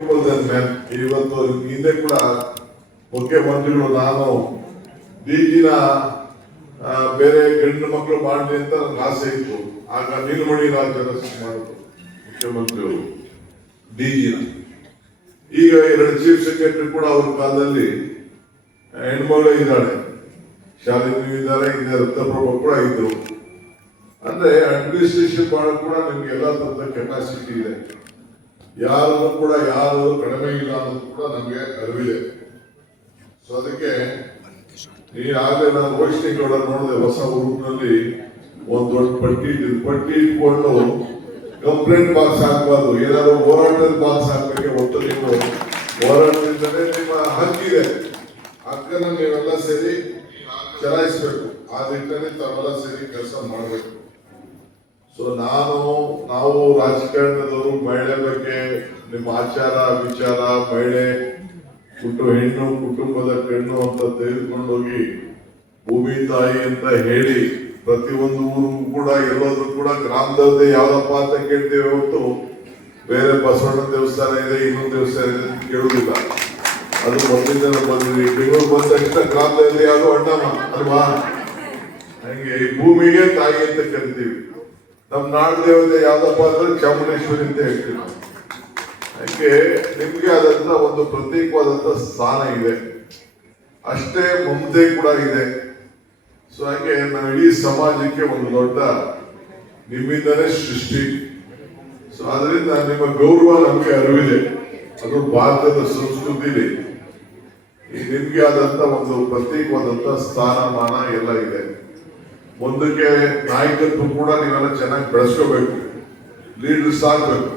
ಇವತ್ತು ಹಿಂದೆ ಕೂಡ ಮುಖ್ಯಮಂತ್ರಿಗಳು ನಾನು, ಡಿಜಿನ ಬೇರೆ ಗಂಡು ಮಕ್ಕಳು ಮಾಡಲಿ ಅಂತ ನನಗೆ ಆಸೆ ಇತ್ತು. ಆಗ ನಿಲ್ಮಣಿ ರಾಜನ ಮಾಡಿದ್ರು ಮುಖ್ಯಮಂತ್ರಿಗಳು ಡಿಜಿನ ಈಗ ಎರಡು ಚೀಫ್ ಸೆಕ್ರೆಟರಿ ಕೂಡ ಅವ್ರ ಕಾಲದಲ್ಲಿ ಹೆಣ್ಮಗಳು ಇದ್ದಾಳೆ ಶಾಲಿನಿ ಇದ್ದಾರೆ ಹಿಂದೆ ರತ್ನಪ್ರಭಾ ಕೂಡ ಇದ್ರು. ಅಂದ್ರೆ ಅಡ್ಮಿನಿಸ್ಟ್ರೇಷನ್ ಮಾಡಕ್ ಕೂಡ ನಿಮ್ಗೆ ಎಲ್ಲ ತರದ ಕೆಪಾಸಿಟಿ ಇದೆ. ಯಾರನ್ನು ಕೂಡ ಯಾರು ಕಡಿಮೆ ಇಲ್ಲ ಅನ್ನೋದು ಕೂಡ ನಮಗೆ ಅರಿವಿದೆ. ಸೊ ಅದಕ್ಕೆ ಈಗಾಗಲೇ ನಾನು ರೋಹಿಣಿ ಗೌಡ ನೋಡಿದೆ ಹೊಸ ಊರಿನಲ್ಲಿ ಒಂದು ದೊಡ್ಡ ಪಟ್ಟಿ ಪಟ್ಟಿ ಇಟ್ಕೊಂಡು ಕಂಪ್ಲೇಂಟ್ ಬಾಕ್ಸ್ ಹಾಕಬಾರ್ದು. ಏನಾದ್ರು ಹೋರಾಟದ ಬಾಕ್ಸ್ ಹಾಕಬೇಕೆ ಒಟ್ಟು ನೀವು ಹೋರಾಟದಿಂದಲೇ ನಿಮ್ಮ ಹಕ್ಕಿದೆ ಹಕ್ಕನ್ನು ನೀವೆಲ್ಲ ಸೇರಿ ಚಲಾಯಿಸ್ಬೇಕು. ಆ ನಿಟ್ಟಿನಲ್ಲಿ ತಾವೆಲ್ಲ ಸೇರಿ ಕೆಲಸ ಮಾಡಬೇಕು. ಸೊ ನಾನು, ನಾವು ರಾಜಕಾರಣದವರು ಮಹಿಳೆ ಬಗ್ಗೆ ನಿಮ್ಮ ಆಚಾರ, ವಿಚಾರ, ಮಹಿಳೆ ಹುಟ್ಟು ಹೆಣ್ಣು, ಕುಟುಂಬದ ಕಣ್ಣು ಅಂತ ತೆಗೆದುಕೊಂಡೋಗಿ ಭೂಮಿ ತಾಯಿ ಅಂತ ಹೇಳಿ ಪ್ರತಿಯೊಂದು ಊರು ಕೂಡ, ಎಲ್ಲೋದ್ರೂ ಕೂಡ ಗ್ರಾಮ ಯಾವ್ದಪ್ಪ ಅಂತ ಕೇಳ್ತೇವೆ ಹೊತ್ತು ಬೇರೆ ಬಸವಣ್ಣ ದೇವಸ್ಥಾನ ಇದೆ, ಇನ್ನೊಂದು ದೇವಸ್ಥಾನ ಇದೆ ಅಂತ ಕೇಳುವುದಿಲ್ಲ. ಅದು ಮೊದಲಿಂದ ಬಂದಿದೆ. ಬೆಂಗಳೂರು ಬಂದ ತಕ್ಷಣ ಗ್ರಾಮ ದೇವತೆ ಯಾವುದು ಅಣ್ಣಮ್ಮ ಅಲ್ವಾ? ಹಂಗೆ ಈ ಭೂಮಿಗೆ ತಾಯಿ ಅಂತ ಕರಿತೀವಿ. ನಮ್ಮ ನಾಡ ದೇವತೆ ಯಾವ್ದಪ್ಪ ಅಂದ್ರೆ ಚಾಮುಂಡೇಶ್ವರಿ ಅಂತ ಹೇಳ್ತೀವಿ. ಹಂಗೆ ನಿಮ್ಗೆ ಆದಂತ ಒಂದು ಪ್ರತ್ಯೇಕವಾದಂತ ಸ್ಥಾನ ಇದೆ. ಅಷ್ಟೇ ಮಮತೆ ಕೂಡ ಇದೆ. ಸೊ ಹಾಗೆ ನಾವು ಇಡೀ ಸಮಾಜಕ್ಕೆ ಒಂದು ದೊಡ್ಡ ನಿಮ್ಮಿಂದಲೇ ಸೃಷ್ಟಿ. ಸೊ ಅದರಿಂದ ನಿಮ್ಮ ಗೌರವ ನಮಗೆ ಅರಿವಿದೆ. ಅದು ಭಾರತದ ಸಂಸ್ಕೃತಿಲಿ. ನಿಮ್ಗೆ ಆದಂತ ಒಂದು ಪ್ರತ್ಯೇಕವಾದಂತ ಸ್ಥಾನಮಾನ ಎಲ್ಲ ಇದೆ. ಮುಂದಕ್ಕೆ ನಾಯಕತ್ವ ಕೂಡ ನೀವೆಲ್ಲ ಚೆನ್ನಾಗಿ ಬೆಳೆಸ್ಕೋಬೇಕು. ಲೀಡರ್ಸ್ ಆಗ್ಬೇಕು.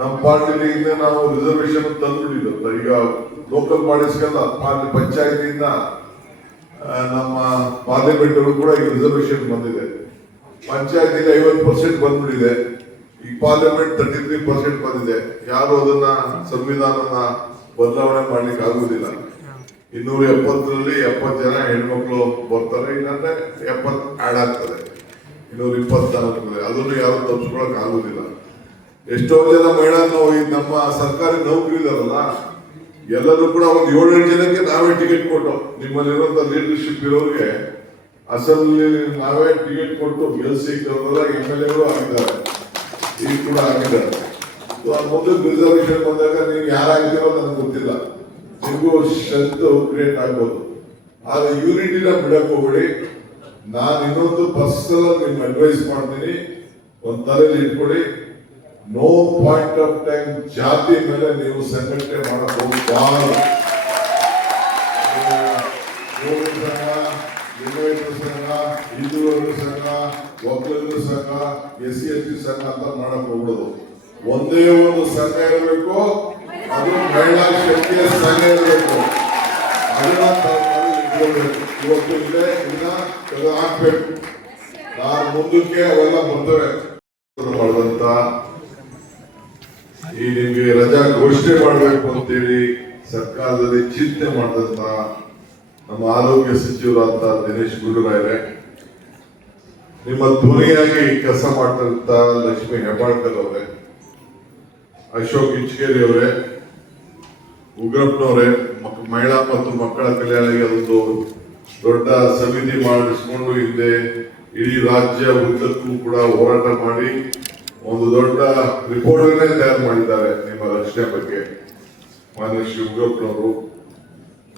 ನಮ್ಮ ಪಾರ್ಟಿಲಿ ಇಂದ ನಾವು ರಿಸರ್ವೇಶನ್ ತಂದ್ಬಿಟ್ಟಿದ್ದ. ಈಗ ಲೋಕಲ್ ಬಾಡೀಸ್ಗೆಲ್ಲ ಪಾರ್ಟಿ ಪಂಚಾಯತಿಯಿಂದ ನಮ್ಮ ಪಾರ್ಲಿಮೆಂಟ್ ಕೂಡ ಈಗ ರಿಸರ್ವೇಶನ್ ಬಂದಿದೆ. ಪಂಚಾಯತಿಗೆ ಐವತ್ತು ಪರ್ಸೆಂಟ್ ಬಂದ್ಬಿಟ್ಟಿದೆ. ಈ ಪಾರ್ಲಿಮೆಂಟ್ ತರ್ಟಿ ತ್ರೀ ಪರ್ಸೆಂಟ್ ಬಂದಿದೆ. ಯಾರು ಅದನ್ನ ಸಂವಿಧಾನನ ಬದಲಾವಣೆ ಮಾಡ್ಲಿಕ್ಕೆ ಆಗುದಿಲ್ಲ ಇನ್ನೂರ ಎಪ್ಪತ್ತರಲ್ಲಿ ಎಪ್ಪತ್ತು ಜನ ಹೆಣ್ಮಕ್ಳು ಬರ್ತಾರೆ, ಇಲ್ಲಾಂದ್ರೆ ಎಪ್ಪತ್ತು ಆಡ್ ಆಗ್ತದೆ. ಇನ್ನೂರ ಇಪ್ಪತ್ನಾಲ್ಕರಲ್ಲಿ ಅದನ್ನು ಯಾರು ತಪ್ಪಿಸ್ಕೊಳಕ್ ಆಗುದಿಲ್ಲ. ಎಷ್ಟೋ ಜನ ಮಹಿಳಾ ಈ ನಮ್ಮ ಸರ್ಕಾರಿ ನೌಕರಿ ಇದಾರಲ್ಲ ಎಲ್ಲರೂ ಕೂಡ ಒಂದು ಏಳೆಂಟು ಜನಕ್ಕೆ ನಾವೇ ಟಿಕೆಟ್ ಕೊಟ್ಟು, ನಿಮ್ಮಲ್ಲಿರುವಂತ ಲೀಡರ್ಶಿಪ್ ಇರೋರಿಗೆ ಅಸೆಂಬ್ಲಿ ನಾವೇ ಟಿಕೆಟ್ ಕೊಟ್ಟು ಗೆಲ್ಸಿ ಎಂ ಎಲ್ ಎಗಳು ಆಗಿದ್ದಾರೆ. ಈಗ ಕೂಡ ಆಗಿದ್ದಾರೆ. ಸೊ ಆ ಮುಂದೆ ರಿಸರ್ವೇಶನ್ ಬಂದಾಗ ನೀವು ಯಾರಾಗಿದ್ದೀರೋ ನನಗೆ ಗೊತ್ತಿಲ್ಲ. ನಿಮಗೂ ಸ್ಟ್ರೆಂತ್ ಕ್ರಿಯೇಟ್ ಆಗ್ಬೋದು. ಆದ್ರೆ ಯೂನಿಟಿನ ಬಿಡಕ್ ಹೋಗ್ಬಿಡಿ. ನಾನು ಇನ್ನೊಂದು ಪರ್ಸನಲ್ ನಿಮ್ಗೆ ಅಡ್ವೈಸ್ ಮಾಡ್ತೀನಿ. ಒಂದ್ ತಲೆಯಲ್ಲಿ ಇಟ್ಕೊಳ್ಳಿ ನೋ ಪಾಯಿಂಟ್ ಆಫ್ ಟೈಮ್ ಜಾತಿ ಮೇಲೆ ನೀವು ಸಂಘಟನೆ ಮಾಡಬಹುದು ಸಂಘ ಎಸ್ ಸಿ ಎಸ್ ಟಿ ಸಂಘ ಅಂತ ಮಾಡಕ್ ಹೋಗ್ಬಿಡೋದು. ಒಂದೇ ಒಂದು ಸಂಘ ಇರಬೇಕು. ಅದು ಮಹಿಳಾ ಶಕ್ತಿಯ ಸ್ಥಾನ ಇರಬೇಕು ಅದನ್ನ ಇಟ್ಕೊಳ್ಬೇಕು. ಇವತ್ತು ಇದೆ ಇನ್ನ ಹಾಕ್ಬೇಕು ನಾನು ಮುಂದಕ್ಕೆ ಅವೆಲ್ಲ ಬರ್ತವೆ ಮಾಡುವಂತ ಈ ನಿಮ್ಗೆ ರಜಾ ಘೋಷಣೆ ಮಾಡಬೇಕು ಅಂತೇಳಿ ಸರ್ಕಾರದಲ್ಲಿ ಚಿಂತೆ ಮಾಡಿದಂತ ನಮ್ಮ ಆರೋಗ್ಯ ಸಚಿವರಾದಂತ ದಿನೇಶ್ ಗುಂಡೂರಾಯರೇ ನಿಮ್ಮ ಧ್ವನಿಯಾಗಿ ಕೆಲಸ ಮಾಡ್ತಂತ ಲಕ್ಷ್ಮಿ ಹೆಬ್ಬಾಳ್ಕರ್ ಅವರೇ, ಅಶೋಕ್ ಇಚ್ಕೇರಿ ಅವರೇ ಉಗ್ರಪ್ಪನವರೇ ಮಹಿಳಾ ಮತ್ತು ಮಕ್ಕಳ ಕಲ್ಯಾಣಕ್ಕೆ ಒಂದು ದೊಡ್ಡ ಸಮಿತಿ ಮಾಡಿಸ್ಕೊಂಡು ಹಿಂದೆ ಇಡೀ ರಾಜ್ಯ ಉದ್ದಕ್ಕೂ ಕೂಡ ಹೋರಾಟ ಮಾಡಿ ಒಂದು ದೊಡ್ಡ ರಿಪೋರ್ಟ್ ತಯಾರು ಮಾಡಿದ್ದಾರೆ ನಿಮ್ಮ ರಕ್ಷಣೆ ಬಗ್ಗೆ. ಮಾನ್ಯ ಶ್ರೀ ಉಗ್ರಪ್ಪನವರು,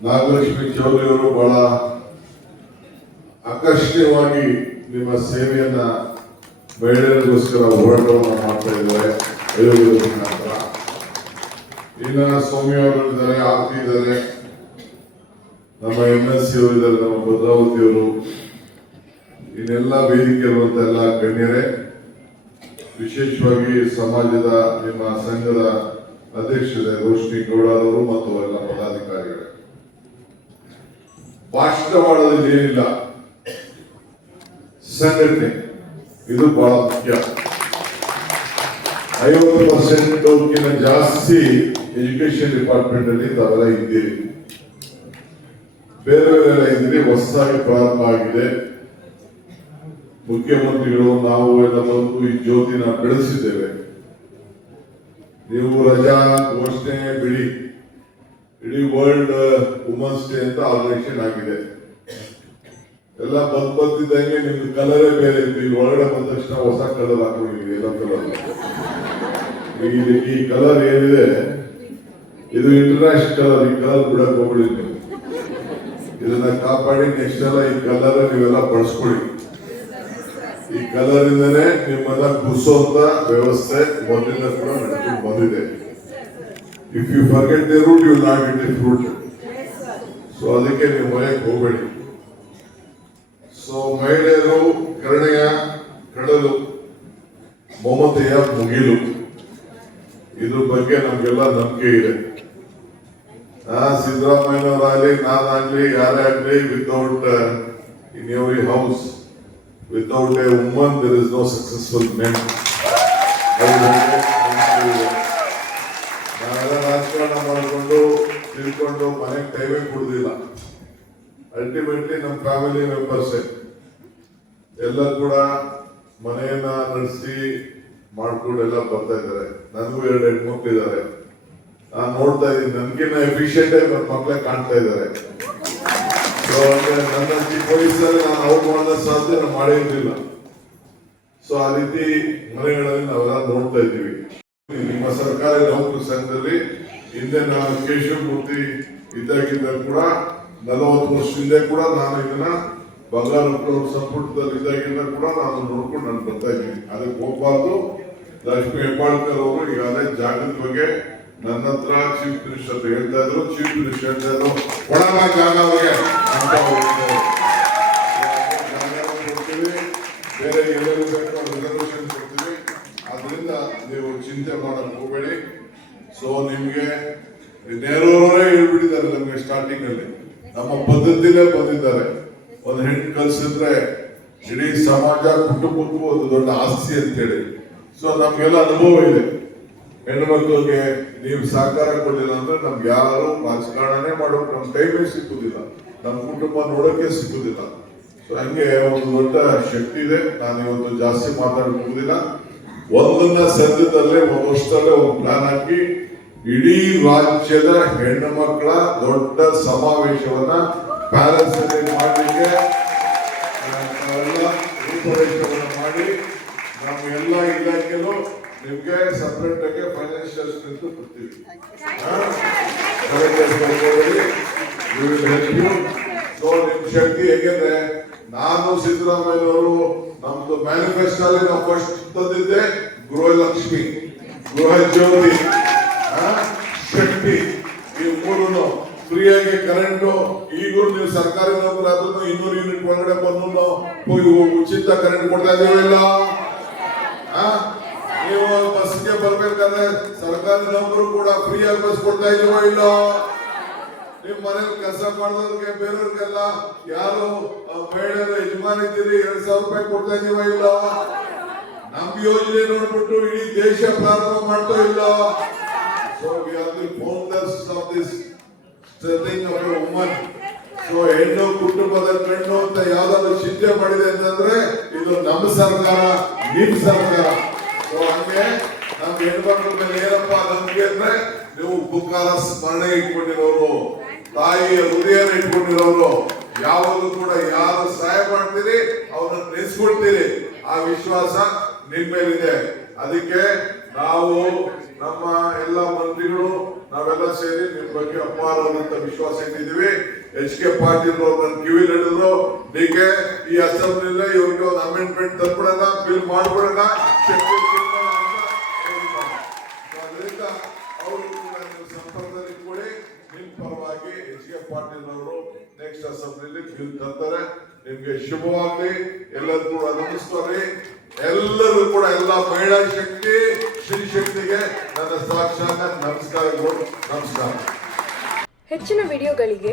ನಾಗಲಕ್ಷ್ಮಿ ಚೌಧರಿ ಅವರು ಬಹಳ ಆಕರ್ಷಣೀಯವಾಗಿ ನಿಮ್ಮ ಸೇವೆಯನ್ನ ಮಹಿಳೆಯರಿಗೋಸ್ಕರ ಹೋರಾಟವನ್ನು ಮಾಡ್ತಾ ಇದ್ದಾರೆ. ಇನ್ನ ಸ್ವಾಮಿ ಅವರು ಇದ್ದಾರೆ, ಆರ್ತಿ ಇದ್ದಾರೆ. ನಮ್ಮ ಎಂ ಎಸ್ ಸಿ ಅವರು ಇದ್ದಾರೆ, ನಮ್ಮ ಭದ್ರಾವತಿ ಅವರು ಇನ್ನೆಲ್ಲ ವೇದಿಕೆ ಇರುವಂತ ಎಲ್ಲ ಗಣ್ಯರೇ, ವಿಶೇಷವಾಗಿ ಸಮಾಜದ ನಿಮ್ಮ ಸಂಘದ ಅಧ್ಯಕ್ಷರೇ ರೋಶ್ನಿ ಗೌಡ ಅವರು ಮತ್ತು ಎಲ್ಲ ಪದಾಧಿಕಾರಿಗಳೇ. ಭಾಷಣ ಮಾಡೋದ್ರಲ್ಲಿ ಏನಿಲ್ಲ. ಸಂಘಟನೆ. ಇದು ಬಹಳ ಮುಖ್ಯ. ಐವತ್ತು ಪರ್ಸೆಂಟ್ ಜಾಸ್ತಿ ಎಜುಕೇಶನ್ ಡಿಪಾರ್ಟ್ಮೆಂಟ್ ಅಲ್ಲಿ ತಾವೆಲ್ಲ ಇದ್ದೀರಿ ಬೇರೆ ಬೇರೆ ಎಲ್ಲ ಇದ್ದೀರಿ ಹೊಸದಾಗಿ ಪ್ರಾರಂಭ ಆಗಿದೆ. ಮುಖ್ಯಮಂತ್ರಿಗಳು, ನಾವು ಎಲ್ಲ ಬಂದು ಈ ಜ್ಯೋತಿನ ಬೆಳೆಸಿದ್ದೇವೆ. ನೀವು ರಜಾ ಘೋಷಣೆ ಬಿಡಿ. ಇಡೀ ವರ್ಲ್ಡ್ ವುಮನ್ಸ್ ಡೇ ಅಂತ ಆರ್ಗನೈಸೇಷನ್ ಆಗಿದೆ. ಎಲ್ಲ ಬಂದ್ ಬಂದಿದ್ದಂಗೆ ನಿಮ್ದು ಕಲರೇ ಬೇರೆ ಇತ್ತು. ಇಲ್ಲಿ ಒಳಗಡೆ ಬಂದ ತಕ್ಷಣ ಹೊಸ ಕಲರ್ ಹಾಕೊಂಡಿದ್ವಿ ಎಲ್ಲ ಕಲರ್ ಈ ಕಲರ್ ಏನಿದೆ ಇದು ಇಂಟರ್ನ್ಯಾಷನಲ್ ಈ ಕಲರ್ ಬಿಡಕ್ ಹೋಗ್ಬಿಡಿ ಇದನ್ನ ಕಾಪಾಡಿ ನೆಕ್ಸ್ಟ್ ಎಲ್ಲ ಈ ಕಲರ್ ನೀವೆಲ್ಲ ಬಳಸ್ಕೊಳ್ಳಿ. ಈ ಕಲರ್ ಇಂದನೇ ನಿಮ್ಮನ್ನ ಕುಸೋಂತ ವ್ಯವಸ್ಥೆ ಮೊದಲಿಂದ ಕೂಡ ನಡ್ಕೊಂಡು ಬಂದಿದೆ. If you forget the root you not eat the fruit so ಅದಕ್ಕೆ ನೀವು ಮನೆಗೆ ಹೋಗಬೇಡಿ. ಸೊ ಮಹಿಳೆಯರು, ಕರುಣೆಯ, ಕಡಲು, ಮಮತೆಯ ಮುಗಿಲು. ಇದ್ರ ಬಗ್ಗೆ ನಮ್ಗೆಲ್ಲ ನಂಬಿಕೆ ಇದೆ. ಸಿದ್ದರಾಮಯ್ಯನವರಾಗ್ಲಿ ನಾನಾಗ್ಲಿ ಯಾರೇ ಆಗ್ಲಿ without in every house without a woman there is no successful men ರಾಜಕಾರಣ ಮಾಡಿಕೊಂಡು, ತಿಳ್ಕೊಂಡು, ಮನೆಗೆ ಟೈಮೇ ಕೊಡುದಿಲ್ಲ. ಅಲ್ಟಿಮೇಟ್ಲಿ ನಮ್ಮ ಫ್ಯಾಮಿಲಿ ಮೆಂಬರ್ಸೇ ಎಲ್ಲ ಕೂಡ ಮನೆಯನ್ನ ನಡೆಸಿ ಮಾಡ್ಕೊಂಡು ಎಲ್ಲ ಬರ್ತಾ ಇದ್ದಾರೆ. ನನಗೂ ಎರಡು ಹೆಣ್ಮಕ್ಳು ಇದ್ದಾರೆ. ನಾನು ನೋಡ್ತಾ ಇದ್ದೀನಿ. ನನ್ಗಿನ್ನ ಎಫಿಷಿಯಂಟ್ ಆಗಿ ನನ್ನ ಮಕ್ಕಳೇ ಕಾಣ್ತಾ ಇದ್ದಾರೆ. ಸೊ ನನ್ನ ಚಿಕ್ಕ ವಯಸ್ಸಲ್ಲಿ ನಾನು ಅವ್ರು ಸಾಧ್ಯ ನಾನು ಮಾಡಿರ್ಲಿಲ್ಲ ಸೊ ಆ ರೀತಿ ಮನೆಗಳಲ್ಲಿ ನಾವೆಲ್ಲ ನೋಡ್ತಾ ಇದ್ದೀವಿ. ನಿಮ್ಮ ಸರ್ಕಾರಿ ನೌಕರ ಸಂಘದಲ್ಲಿ ಹಿಂದೆ ನಾನು ಕೇಶವಮೂರ್ತಿ ಇದ್ದಾಗಿದ್ದ ಕೂಡ ನಲವತ್ತು ವರ್ಷದಿಂದ ಕೂಡ ನಾನು ಇದನ್ನ ಬಂಗಾರಪ್ಪನವ್ರ ಸಂಪುಟದಲ್ಲಿ ಇದ್ದಾಗಿಂದ ಕೂಡ ನಾನು ನೋಡ್ಕೊಂಡು ನಾನು ಬರ್ತಾ ಇದ್ದೀನಿ. ಅದಕ್ಕೆ ಹೋಗ್ಬಾರ್ದು ಲಕ್ಷ್ಮೀ ಹೆಬ್ಬಾಳ್ಕರ್ ಅವರು ಈಗಾಗಲೇ ಜಾಗದ ಬಗ್ಗೆ ನನ್ನ ಹತ್ರ ಚೀಫ್ ಮಿನಿಸ್ಟರ್ ಹೇಳ್ತಾ ಇದ್ರು. ಚೀಫ್ ಮಿನಿಸ್ಟರ್ ಹೇಳ್ತಾ ಇದ್ರು. ಕೊಡಲ್ಲ ಜಾಗ ಅವರಿಗೆ ಅಂತ ಬೇರೆ ಎಲ್ಲರೂ ಬೇಕು ರಿಸರ್ವೇಶನ್ ಕೊಡ್ತೀವಿ. ಅದರಿಂದ ನೀವು ಚಿಂತೆ ಮಾಡಕ್ ಹೋಗಬೇಡಿ. ಸೊ ನಿಮ್ಗೆ ನೆರವರೇ ಹೇಳ್ಬಿಟ್ಟಿದ್ದಾರೆ ನಮಗೆ ಸ್ಟಾರ್ಟಿಂಗ್ ಅಲ್ಲಿ. ನಮ್ಮ ಪದ್ಧತಿಲೇ ಬಂದಿದ್ದಾರೆ. ಒಂದು ಹೆಣ್ಣು ಕಲ್ಸಿದ್ರೆ ಇಡೀ ಸಮಾಜ ಕುಟುಂಬಕ್ಕೂ ಒಂದು ದೊಡ್ಡ ಆಸ್ತಿ ಅಂತೇಳಿ. ಸೊ ನಮ್ಗೆಲ್ಲ ಅನುಭವ ಇದೆ. ಹೆಣ್ಣು ಮಕ್ಕಳಿಗೆ ನೀವು ಸಹಕಾರ ಕೊಡಲಿಲ್ಲ ಅಂದ್ರೆ ನಮ್ಗೆ ಯಾರು ರಾಜಕಾರಣನೇ ಮಾಡೋಕೆ ನಮ್ಮ ಟೈಮೇ ಸಿಕ್ಕುದಿಲ್ಲ. ನಮ್ಮ ಕುಟುಂಬ ನೋಡೋಕೆ ಸಿಕ್ಕುದಿಲ್ಲ. ಸೊ ಹಂಗೆ ಒಂದು ದೊಡ್ಡ ಶಕ್ತಿ ಇದೆ. ನಾನು ಇವತ್ತು ಜಾಸ್ತಿ ಮಾತಾಡೋದಿಲ್ಲ ಒಂದನ್ನ ಸದ್ಯದಲ್ಲೇ, ಒಂದು ವರ್ಷದಲ್ಲೇ ಒಂದು ಪ್ಲಾನ್ ಹಾಕಿ ಇಡೀ ರಾಜ್ಯದ ಹೆಣ್ಣು ಮಕ್ಕಳ ದೊಡ್ಡ ಸಮಾವೇಶವನ್ನ ಪ್ಯಾಲೇಸ್ ಅಲ್ಲಿ ಮಾಡಲಿಕ್ಕೆ ರೂಪರೇಷವನ್ನು ಮಾಡಿ, ನಮ್ಮ ಎಲ್ಲ ಇಲಾಖೆಲೂ ನಿಮಗೆ ಸಪ್ರೇಟ್ ಆಗಿ ಫೈನಾನ್ಷಿಯಲ್ ಸ್ಟ್ರೆಂತ್ ಕೊಡ್ತೀವಿ. ಸೊ ನಿಮ್ಮ ಶಕ್ತಿ ಹೇಗೆಂದ್ರೆ ನಾನು ಸಿದ್ದರಾಮಯ್ಯನವರು ನಮ್ದು ಮ್ಯಾನಿಫೆಸ್ಟೋ ಅಲ್ಲಿ ನಾವು ಫಸ್ಟ್ ತಂದಿದ್ದೆ ಗೃಹಲಕ್ಷ್ಮಿ, ಗೃಹ ಜ್ಯೋತಿ ಶಕ್ತಿ, ಈ ಮೂರು ಫ್ರೀಯಾಗಿ ಕರೆಂಟ್ ಈಗಲೂ ನೀವು ಸರ್ಕಾರಿ ನೌಕರಾದ್ರೂ ಇನ್ನೂರು ಯೂನಿಟ್ ಒಳಗಡೆ ಬಂದು ನಾವು ಉಚಿತ ಕರೆಂಟ್ ಕೊಡ್ತಾ ಇದೀವಿಲ್ಲ? ನೀವು ಬಸ್ಗೆ ಬರ್ಬೇಕಂದ್ರೆ ಸರ್ಕಾರಿ ನೌಕರು ಕೂಡ ಫ್ರೀಯಾಗಿ ಬಸ್ ಕೊಡ್ತಾ ಇದೀವೋ ಇಲ್ಲ? ನಿಮ್ ಮನೇಲಿ ಕೆಲಸ ಮಾಡಿದವ್ರಿಗೆ, ಬೇರೆಯವ್ರಿಗೆಲ್ಲ ಯಾರು ಮಹಿಳೆಯರು ಯಜಮಾನಿ ಇದ್ದೀರಿ, ಎರಡ್ ಸಾವಿರ ರೂಪಾಯಿ ಕೊಡ್ತಾ ಇದೀವೋ ಇಲ್ಲ? ನಮ್ ಯೋಜನೆ ನೋಡ್ಬಿಟ್ಟು ಇಡೀ ದೇಶ ಪ್ರಾರಂಭ ಮಾಡ್ತಾ ಇಲ್ಲ? So we are the founders of this of a woman so ಹೆಣ್ಣು ಕುಟುಂಬದ ಕಣ್ಣು ಅಂತ ಯಾವ್ದಾದ್ರು ಚಿಂತೆ ಮಾಡಿದೆ ಅಂತಂದ್ರೆ ಇದು ನಮ್ಮ ಸರ್ಕಾರ, ನಿಮ್ ಸರ್ಕಾರ. ಸೊ ಹಂಗೆ ನಮ್ ಹೆಣ್ಮಕ್ಳ ಮೇಲೆ ಏನಪ್ಪ ನಂಬಿಕೆ ಅಂದ್ರೆ ನೀವು ಬುಕ್ಕಾರ ಸ್ಮರಣೆ ಇಟ್ಕೊಂಡಿರೋರು, ತಾಯಿಯ ಹೃದಯನ ಇಟ್ಕೊಂಡಿರೋರು ಯಾವಾಗಲೂ ಕೂಡ ಯಾರು ಸಹಾಯ ಮಾಡ್ತೀರಿ, ಅವ್ರನ್ನ ನೆನೆಸ್ಕೊಳ್ತೀರಿ. ಆ ವಿಶ್ವಾಸ ನಿಮ್ ಮೇಲಿದೆ. ಅದಕ್ಕೆ ನಾವು, ನಮ್ಮ ಎಲ್ಲ ಮಂತ್ರಿಗಳು, ನಾವೆಲ್ಲ ಸೇರಿ ನಿಮ್ ಬಗ್ಗೆ ಅಪಾರವಾದಂತ ವಿಶ್ವಾಸ ಇಟ್ಟಿದ್ದೀವಿ. ಎಚ್ ಕೆ ಪಾಟೀಲ್ ಅವರು ನನ್ನ ಕಿವಿ ನಡೆದ್ರು ಡಿ ಕೆ ಈ ಅಸೆಂಬ್ಲಿ ಇವ್ರಿಗೆ ಒಂದು ಅಮೆಂಡ್ಮೆಂಟ್ ತಂದ್ಬಿಡೋಣ ಬಿಲ್ ಮಾಡ್ಬಿಡೋಣ. ಅದರಿಂದ ಅವರು ಸಂಪರ್ಕದಲ್ಲಿ ಕೂಡಿ ನಿಮ್ ಪರವಾಗಿ ಎಚ್ ಕೆ ಪಾಟೀಲ್ ಅವರು ನೆಕ್ಸ್ಟ್ ಅಸೆಂಬ್ಲಿಲಿ ಬಿಲ್ ತರ್ತಾರೆ. ನಿಮ್ಗೆ ಶುಭವಾಗ್ಲಿ. ಎಲ್ಲರಿಗೂ ನಮಸ್ತಾರೆ ಎಲ್ಲರೂ ಕೂಡ ಎಲ್ಲ ಮಹಿಳಾ ಶಕ್ತಿ, ಶ್ರೀ ಶಕ್ತಿಗೆ ನನ್ನ ಸಾಕ್ಷಾತ್ ನಮಸ್ಕಾರಗಳು. ನಮಸ್ಕಾರ. ಹೆಚ್ಚಿನ ವಿಡಿಯೋಗಳಿಗೆ